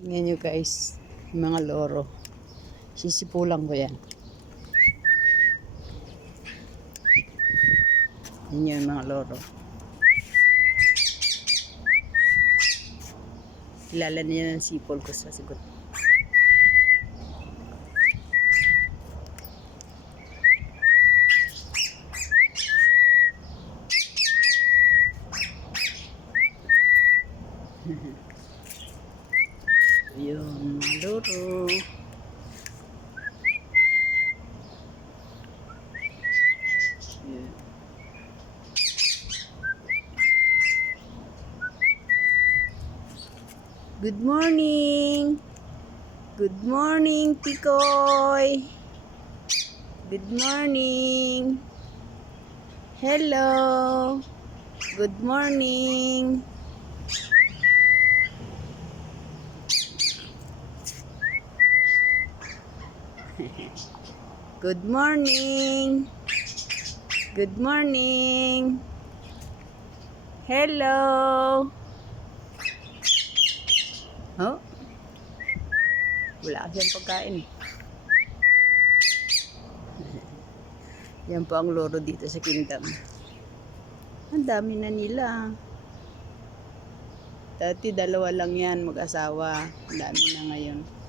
Tingnan nyo guys, yung mga loro. Sisipulan ko yan. Yan yung mga loro. Kilala niya ng sipol ko sa sigot. Ayun, mga loro. Ayan. Good morning! Good morning, Tikoy! Good morning! Hello! Good morning! Good morning! Good morning! Hello! Oh? Wala kasi ang pagkain. Yan po ang loro dito sa Kingdom. Ang dami na nila. Dati dalawa lang yan mag-asawa. Ang dami na ngayon.